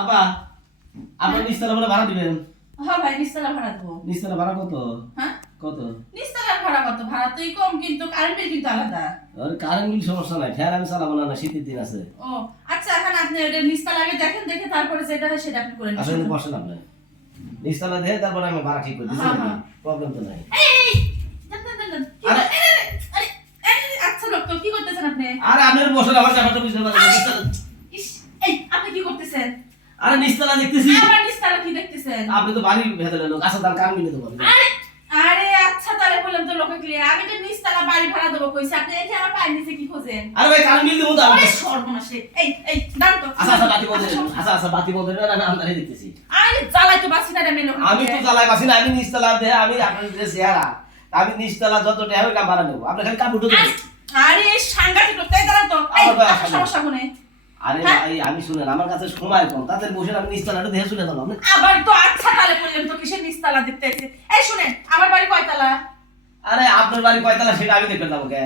আপা আপনি নিচতলা বলে ভাড়া দিবেন? হ্যাঁ ভাই, নিচতলা ভাড়া দেবো। নিচতলা ভাড়া কত? হ্যাঁ, কত? নিচতলার ভাড়া কত? ভাড়া তুই কম, কিন্তু কারেন্ট বিল কিন্তু আলাদা। আরে কারেন্ট বিল সমস্যা নাই, ফ্যান আমি চালাবো না, শীতের দিন আছে। ও আচ্ছা, এখন আপনি ওটা নিচতলা আগে দেখেন, দেখে তারপরে যেটা হয় সেটা আপনি করে নিন। আসলে বসেন আপনি নিচতলা দেখে তারপরে আমি ভাড়া ঠিক করে দিচ্ছি। হ্যাঁ, হ্যাঁ। প্রবলেম তো নাই। এই, দেন, দেন, দেন, দেন। কি আরে, আরে, আচ্ছা লোক তো কি করতেছেন আপনি? আরে আপনি বসেন, আমার ব্যাপারটা বুঝতে পারছেন নিচতলা। ইস, এই আপনি কি করতেছেন? আরে নিচতলা দেখতেছি। আমার নিচতলা কি দেখতেছেন? আপনি তো বাড়ির ভেতরে লোক, আচ্ছা তার কারেন্ট বিল দিতে পারবেন। আরে আরে আচ্ছা, তাহলে বললাম তো লোকে ক্লিয়ার। আমি তো নিচতলা বাড়ি ভাড়া দেবো কইছি, আপনি এখানে আমার পায়ের নিচে কি খোঁজেন? আরে ভাই কারেন্ট বিল দেবো তো আমি। ওরে সর্বনাশ রে। এই দাঁড়ান তো। আচ্ছা বাতি বন্ধ করেন। আচ্ছা বাতি বন্ধ করেন, আমি আন্দারে দেখতেছি। আরে জ্বালাই তো বাসি না রে মেয়ে লোক। আমি তো জ্বালাই পাচ্ছি না, আমি নিচতলা দেহে আমি আপনার যে চেহারা, আমি নিচতলা যত টাকা হবে ভাড়া নেবো, আপনি খালি কাপড় ঢুকে দেবেন। আরে সাংঘাতিক লোক, তাই দাঁড়ান তো। এই আমার ভাই আপনার সমস্যা কোনে? আরে হ্যাঁ? ভাই আমি শুনেন, আমার কাছে সময় কম, তাদের বসে আমি নিচতলাটা দেখে শুনে দিলাম। আবার তো আচ্ছা তাহলে বললেন তো কিসের নিচতলা দেখতে এসে। এই শুনেন, আমার বাড়ি কয়তলা? আরে আপনার বাড়ি কয়তলা সেটা আমি দেখে যাবো কে?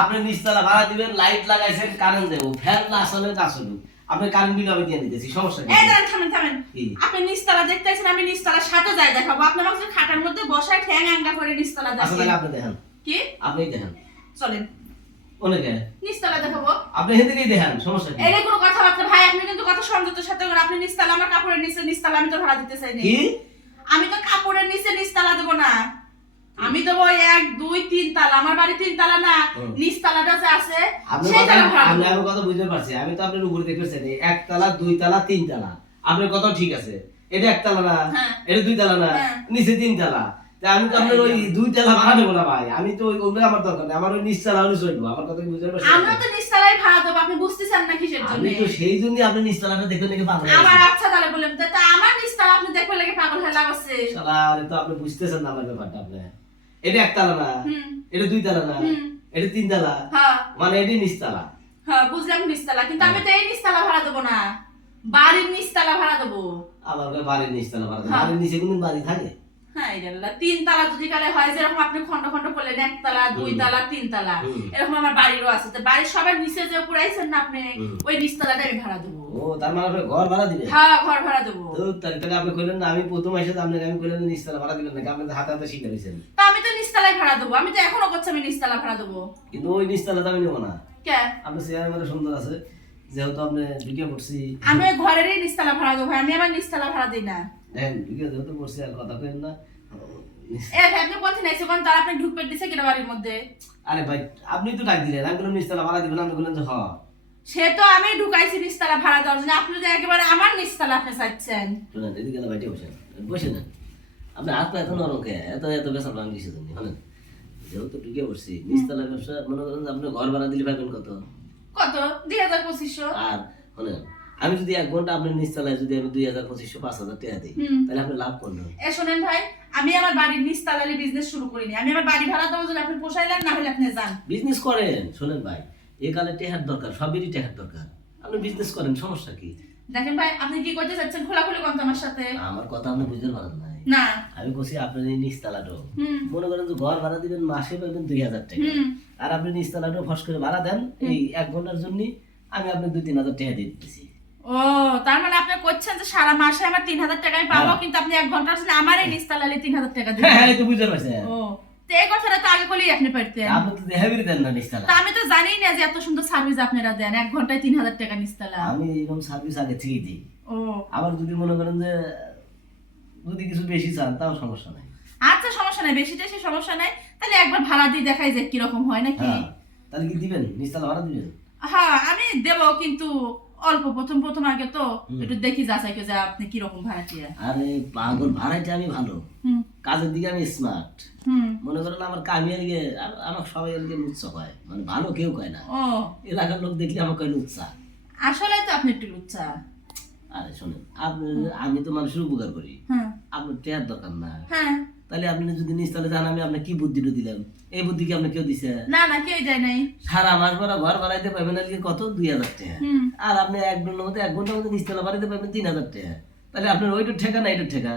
আপনি নিচতলা ভাড়া দিবেন, লাইট লাগাইছেন, কারেন্ট দেবো, ফ্যান না আসলে না আসলে আপনি কারেন্ট বিল আমি দিয়ে দিতেছি, সমস্যা নেই। এই দাঁড়ান, থামেন থামেন। কি? আপনি নিচতলা দেখতে এসেছেন, আমি নিচতলার সাথে যাই দেখাবো। আপনি আমাকে খাটার মধ্যে বসায় ঠ্যাং আঙ্গা করে নিচতলা আচ্ছা তাহলে দেখেন। আপনি দেখেন, কি? আপনি দেখেন। চলেন অনেকে নিচতলা দেখাবো। আপনি হেদিকেই দেখেন, সমস্যা কি? এর কোনো কথাবার্তা ভাই, আপনি কিন্তু কথা সংযতের সাথে করেন। আপনি নিচতলা, আমার কাপড়ের নিচে নিচতলা আমি তো ভাড়া দিতে চাই না। কি? আমি তো কাপড়ের নিচে নিচতলা দেবো না, আমি দেবো 1 2 3 তালা। আমার বাড়ি 3 তালা না, নিচতলাটা যে আছে আপনার সেই কথা তালা ভাড়া আমি দেবো। আমার কথা বুঝতে পারছি, আমি তো আপনার উপরে দেখতেছেন একতলা দুইতলা তিনতলা, আপনার কথা ঠিক আছে, এটা একতলা না, হ্যাঁ। এটা দুইতলা না, হ্যাঁ। নিচে তিনতলা। তা আমি তো আপনার ওই দুইতলা ভাড়া দেবো না ভাই, আমি তো ওগুলো আমার দরকার নেই, আমার ওই নিচতলা হলে চলবো। আমার কথা কি বুঝতে পারছেন? আমরা তো নিচতলাই ভাড়া দেবো, আপনি বুঝতেছেন না কিসের জন্য? আমি তো সেই জন্যই আপনি নিচতলাটা দেখে দেখে পাগল হয়ে আমার গেছি। আচ্ছা তাহলে বললাম তো, তা আমার নিচতলা আপনি দেখবে লাগে পাগল হয়ে লাগাচ্ছে। শালা, আরে তো আপনি বুঝতেছেন না আমার ব্যাপারটা। আপনি এটা একতলা না, হুম। এটা দুইতলা না, হুম। এটা তিনতলা, হ্যাঁ মানে এটি নিচতলা। হ্যাঁ, বুঝলাম নিচতলা, কিন্তু আমি তো এই নিচতলা ভাড়া দেবো না, বাড়ির নিচতলা ভাড়া দেবো। আমার বাড়ির নিচতলা ভাড়া দেবো। হ্যাঁ। বাড়ির নিচে কোনদিন বাড়ি থাকে? হ্যাঁ, এই জানলা 3 তালা যদি কালে হয়, যেরকম আপনি খন্ড খন্ড করলেন, 1 তালা 2 তালা 3 তালা, হুম। এরকম আমার বাড়িরও আছে। তো বাড়ির সবার নিচে যে উপরে আইছেন না আপনি, হুম। ওই নিচতলাটা আমি ভাড়া দেবো। ও তার মানে আপনি ঘর ভাড়া দিবেন? হ্যাঁ, ঘর ভাড়া দেবো। তো তাহলে আপনি কইলেন না, আমি প্রথম এসে আপনাকে আমি কইলেন নিচতলা ভাড়া দিবেন নাকি? আপনি তো হাতে হাতে শিখে দিয়েছেন। তা আমি তো নিচতলায় ভাড়া দেবো, আমি তো এখনো করছি আমি নিচতলা ভাড়া দেবো। কিন্তু ওই নিচতলা তো আমি নেবো না। কে? আপনার চেহারা মানে সুন্দর আছে, যেহেতু আপনি ঢুকে পড়ছি। আমি ওই ঘরেরই নিচতলা ভাড়া দেবো ভাই, আমি আমার নিচতলা ভাড়া দিই না। দেখেন ঢুকে যেহেতু পড়ছি, আর কথা কেন না। এ ভাই, আপনি কোন দিন কোন তার আপনি ঢুকপেট দিছে কিনা বাড়ির মধ্যে? আরে ভাই আপনি তো ডাক দিলেন, আমি বললাম নিচতলা ভাড়া দিবেন, আপনি বললেন যে হ। সে তো আমি ঢুকাইছি নিচতলা ভাড়া দেওয়ার জন্য, আপনি তো একেবারে আমার নিচতলা আপনি চাইছেন। শুনেন এদিকে বাইটে বসেন, বসে নেন। আপনি হাত পা এত নরম কে? এত এত বেসা প্লান কিসের জন্য? হলেন যেহেতু ঢুকে পড়ছি নিচতলা ব্যবসা, মনে করেন যে আপনি ঘর ভাড়া দিলে পাবেন কত? কত? 2500। আর হলেন আমি যদি 1 ঘন্টা আপনার নিচতলায় যদি আমি 2500 5000 টাকা দিই, হুম। তাহলে আপনি লাভ করবেন। এ শোনেন ভাই, আমি আমার বাড়ির নিচতলায় বিজনেস শুরু করিনি। আমি আমার বাড়ি ভাড়া দেওয়ার জন্য আপনি পোষাইলেন, না হলে আপনি যান। বিজনেস করেন, শোনেন ভাই, এই কালে টেহার দরকার, সবেরই টেহার দরকার। আপনি বিজনেস করেন, সমস্যা কি? দেখেন ভাই, আপনি কি করতে চাচ্ছেন খোলাখুলি কথা আমার সাথে? আমার কথা আপনি বুঝতে পারেন নাই। না। আমি বলছি আপনার এই নিচতলাটো হুম। মনে করেন যে ঘর ভাড়া দিবেন, মাসে পাবেন 2000 টাকা। হুম। আর আপনি নিচতলাটো ফস করে ভাড়া দেন, এই 1 ঘন্টার জন্য আমি আপনার 2-3000 টাকা দিয়ে দিতেছি। ও, তার মানে আপনি করছেন যে সারা মাসে আমার 3000 টাকা আমি পাবো, হ্যাঁ। কিন্তু আপনি 1 ঘন্টার জন্য আমার এই নিচতলায় 3000 টাকা হ্যাঁ হ্যাঁ, দিবেন। এই তো বুঝতে পারছেন। ও, তো এই কথাটা তো আগে বলেই আপনি পারতেন। আপনি তো দেখাবেরই দেন না নিচতলা। তা আমি তো জানি না যে এত সুন্দর সার্ভিস আপনারা দেন, 1 ঘন্টায় 3000 টাকা নিচতলা। আমি এরকম সার্ভিস আগে থেকেই দিই। ও আবার যদি মনে করেন যে যদি কিছু বেশি চান তাও সমস্যা নাই। আচ্ছা, সমস্যা নাই, বেশি টেশি সমস্যা নাই। তাহলে একবার ভাড়া দিয়ে দেখাই যে কিরকম হয় নাকি। হ্যাঁ তাহলে কি দিবেন? নিচতলা ভাড়া দিবেন? হ্যাঁ, আমি দেবো, কিন্তু অল্প প্রথম প্রথম আগে তো হুম। একটু দেখি যাচাই করে যে আপনি কিরকম ভাড়া দিয়ে। আরে পাগল, ভাড়াইটা আমি ভালো, হুম কাজের দিকে আমি স্মার্ট। হুম। মনে করেন আমার কামি আলিগে আমার সবাই আলিগে লুচ্ছা কয়, মানে ভালো কেউ কয় না। ও, এলাকার লোক দেখলে আমাকে কয় লুচ্ছা। আসলে তো আপনি একটু লুচ্চা। আরে শোনেন, আপনি আমি তো মানুষের উপকার করি, হ্যাঁ আপনার টেয়ার দরকার না। হ্যাঁ। তাহলে আপনি যদি নিচতলা জান, আমি আপনাকে কি বুদ্ধিটা দিলাম? এই বুদ্ধি কি আপনি কেউ দিছে? না না, কেউ যায় নাই। সারা মাস ভরা ঘর ভাড়াইতে পাবেন আজকে কত? 2000 টাকা। হুম। আর আপনি 1 ঘন্টার মধ্যে 1 ঘন্টার মধ্যে নিচতলা ভাড়াইতে পাবেন 3000 টাকা। তাহলে আপনার ওইটা ঠেকা না, এটা ঠেকা?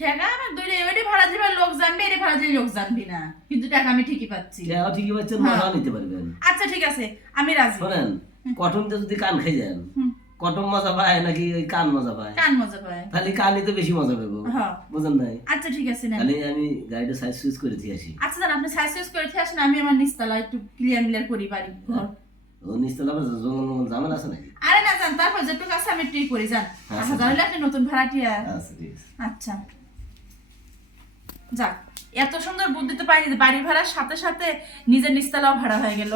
টাকা আমার দুইটা এবারে ভাড়া দিবার লোক জানবে, এর ভাড়া দিয়ে লোক জানবি না, কিন্তু টাকা আমি ঠিকই পাচ্ছি। টাকা ঠিকই পাচ্ছেন, হ্যাঁ। মাসাও নিতে পারবেন। আচ্ছা ঠিক আছে, আমি রাজি। শোনেন, কটনতে যদি কান খাই যান, হুম। কটম মজা পায় নাকি ওই কান মজা পায়? কান মজা পায়। তাহলে কানই তো বেশি মজা পাবো, হ্যাঁ বুঝেন নাই? আচ্ছা ঠিক আছে না। তাহলে আমি গাড়িটা সাইজ সুইচ করে দিয়ে আসি। আচ্ছা দাঁড়ান, আপনি সাইজ সুইজ করে দিয়ে আসেন, আমি আমার নিচতলা একটু ক্লিয়ার করি বাড়ি ঘর। ও নিচতলা আবার জঙ্গল মঙ্গল ঝামেলা আছে নাকি? আরে না যান, তারপর যেটুকু আছে আমি একটু করি যান। আচ্ছা, আচ্ছা তাহলে আপনি নতুন ভাড়াটিয়া। আচ্ছা ঠিক আছে। আচ্ছা যাক, এত সুন্দর বুদ্ধি তো পাইনি যে বাড়ি ভাড়ার সাথে সাথে নিজের নিচতলাও ভাড়া হয়ে গেল।